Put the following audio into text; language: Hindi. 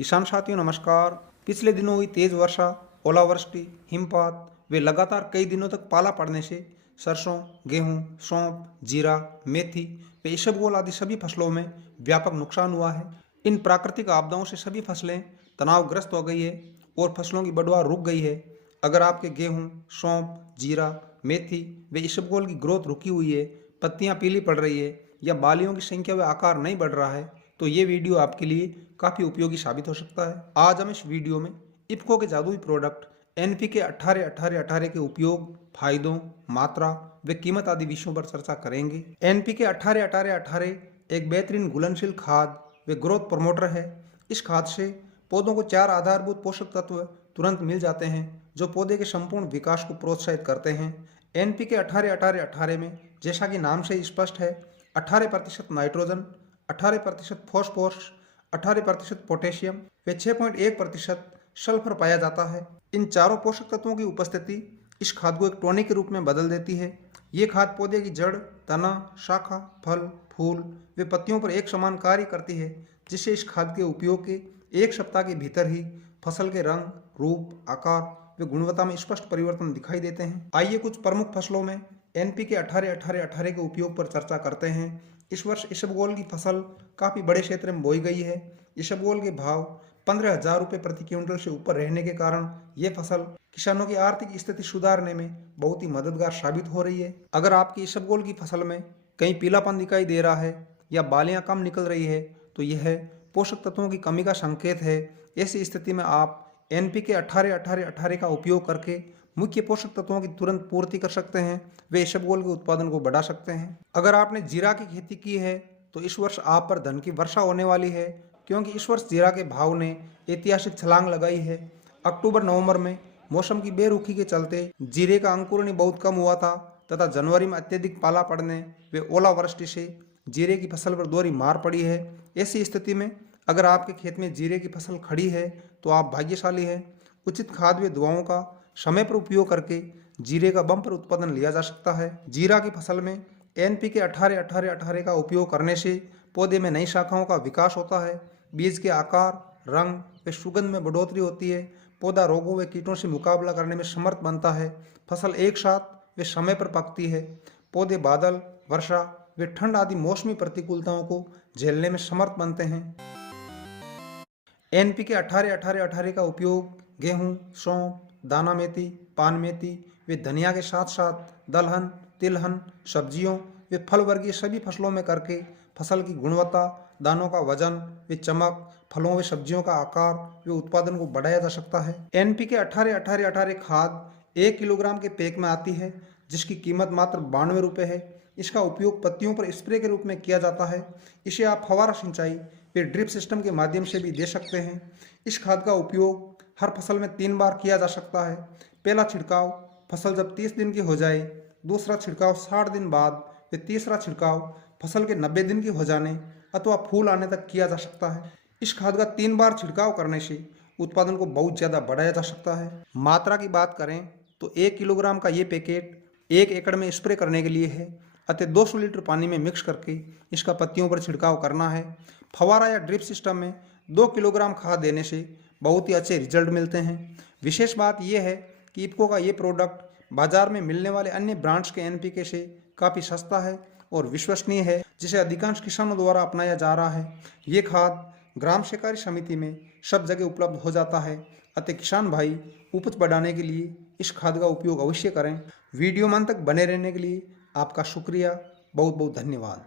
किसान साथियों नमस्कार। पिछले दिनों हुई तेज वर्षा, ओलावृष्टि, हिमपात व लगातार कई दिनों तक पाला पड़ने से सरसों, गेहूं, सौंफ, जीरा, मेथी व इसबगोल आदि सभी फसलों में व्यापक नुकसान हुआ है। इन प्राकृतिक आपदाओं से सभी फसलें तनावग्रस्त हो गई है और फसलों की बढ़वार रुक गई है। अगर आपके गेहूं, सौंफ, जीरा, मेथी व इसबगोल की ग्रोथ रुकी हुई है, पत्तियां पीली पड़ रही है या बालियों की संख्या व आकार नहीं बढ़ रहा है, तो ये वीडियो आपके लिए काफ़ी उपयोगी साबित हो सकता है। आज हम इस वीडियो में इफ्को के जादुई प्रोडक्ट NPK 18-18-18 के उपयोग, फायदों, मात्रा व कीमत आदि विषयों पर चर्चा करेंगे। NPK 18-18-18 एक बेहतरीन घुलनशील खाद व ग्रोथ प्रमोटर है। इस खाद से पौधों को 4 आधारभूत पोषक तत्व तुरंत मिल जाते हैं जो पौधे के संपूर्ण विकास को प्रोत्साहित करते हैं। NPK 18-18-18 में जैसा कि नाम से स्पष्ट है 18% नाइट्रोजन, 18% फॉस्फोरस, 18% पोटेशियम व 6.1% सल्फर पाया जाता है। इन चारों पोषक तत्वों की उपस्थिति इस खाद को एक टॉनिक के रूप में बदल देती है। ये खाद पौधे की जड़, तना, शाखा, फल, फूल व पत्तियों पर एक समान कार्य करती है, जिससे इस खाद के उपयोग के 1 सप्ताह के भीतर ही फसल के रंग, रूप, आकार व गुणवत्ता में स्पष्ट परिवर्तन दिखाई देते हैं। आइए कुछ प्रमुख फसलों में NPK 18-18-18 के उपयोग पर चर्चा करते हैं। इस वर्ष इसबगोल की फसल काफ़ी बड़े क्षेत्र में बोई गई है। इसबगोल के भाव 15,000 रुपये प्रति क्विंटल से ऊपर रहने के कारण ये फसल किसानों की आर्थिक स्थिति सुधारने में बहुत ही मददगार साबित हो रही है। अगर आपकी इसबगोल की फसल में कहीं पीलापन दिखाई दे रहा है या बालियां कम निकल रही है, तो यह पोषक तत्वों की कमी का संकेत है। ऐसी स्थिति में आप NPK 18-18-18 का उपयोग करके मुख्य पोषक तत्वों की तुरंत पूर्ति कर सकते हैं वे इसबगोल के उत्पादन को बढ़ा सकते हैं। अगर आपने जीरा की खेती की है तो इस वर्ष आप पर धन की वर्षा होने वाली है, क्योंकि इस वर्ष जीरा के भाव ने ऐतिहासिक छलांग लगाई है। अक्टूबर-नवंबर में मौसम की बेरुखी के चलते जीरे का अंकुरण बहुत कम हुआ था तथा जनवरी में अत्यधिक पाला पड़ने व ओलावृष्टि से जीरे की फसल पर दोहरी मार पड़ी है। ऐसी स्थिति में अगर आपके खेत में जीरे की फसल खड़ी है तो आप भाग्यशाली हैं। उचित खाद व दवाओं का समय पर उपयोग करके जीरे का बम्पर उत्पादन लिया जा सकता है। जीरा की फसल में NPK 18-18-18 का उपयोग करने से पौधे में नई शाखाओं का विकास होता है, बीज के आकार, रंग व सुगंध में बढ़ोतरी होती है, पौधा रोगों व कीटों से मुकाबला करने में समर्थ बनता है, फसल एक साथ व समय पर पकती है, पौधे बादल, वर्षा व ठंड आदि मौसमी प्रतिकूलताओं को झेलने में समर्थ बनते हैं। NPK 18-18-18 का उपयोग गेहूं, सौंफ, दाना मेथी, पान मेथी व धनिया के साथ साथ दलहन, तिलहन, सब्जियों व फल वर्गीय सभी फसलों में करके फसल की गुणवत्ता, दानों का वजन व चमक, फलों व सब्जियों का आकार व उत्पादन को बढ़ाया जा सकता है। NPK 18-18-18 खाद 1 किलोग्राम के पैक में आती है, जिसकी कीमत मात्र 92 रुपये है। इसका उपयोग पत्तियों पर स्प्रे के रूप में किया जाता है। इसे आप फव्वारा सिंचाई व ड्रिप सिस्टम के माध्यम से भी दे सकते हैं। इस खाद का उपयोग हर फसल में 3 बार किया जा सकता है। पहला छिड़काव फसल जब 30 दिन की हो जाए, दूसरा छिड़काव 60 दिन बाद व तीसरा छिड़काव फसल के 90 दिन की हो जाने अथवा फूल आने तक किया जा सकता है। इस खाद का 3 बार छिड़काव करने से उत्पादन को बहुत ज़्यादा बढ़ाया जा सकता है। मात्रा की बात करें तो 1 किलोग्राम का ये पैकेट 1 एकड़ में स्प्रे करने के लिए है, अतः 200 लीटर पानी में मिक्स करके इसका पत्तियों पर छिड़काव करना है। फव्वारा या ड्रिप सिस्टम में 2 किलोग्राम खाद देने से बहुत ही अच्छे रिजल्ट मिलते हैं। विशेष बात यह है कि इफ्को का ये प्रोडक्ट बाजार में मिलने वाले अन्य ब्रांड्स के NPK से काफ़ी सस्ता है और विश्वसनीय है, जिसे अधिकांश किसानों द्वारा अपनाया जा रहा है। ये खाद ग्राम सहकारी समिति में सब जगह उपलब्ध हो जाता है, अतः किसान भाई उपज बढ़ाने के लिए इस खाद का उपयोग अवश्य करें। वीडियो में अंत तक बने रहने के लिए आपका शुक्रिया, बहुत बहुत धन्यवाद।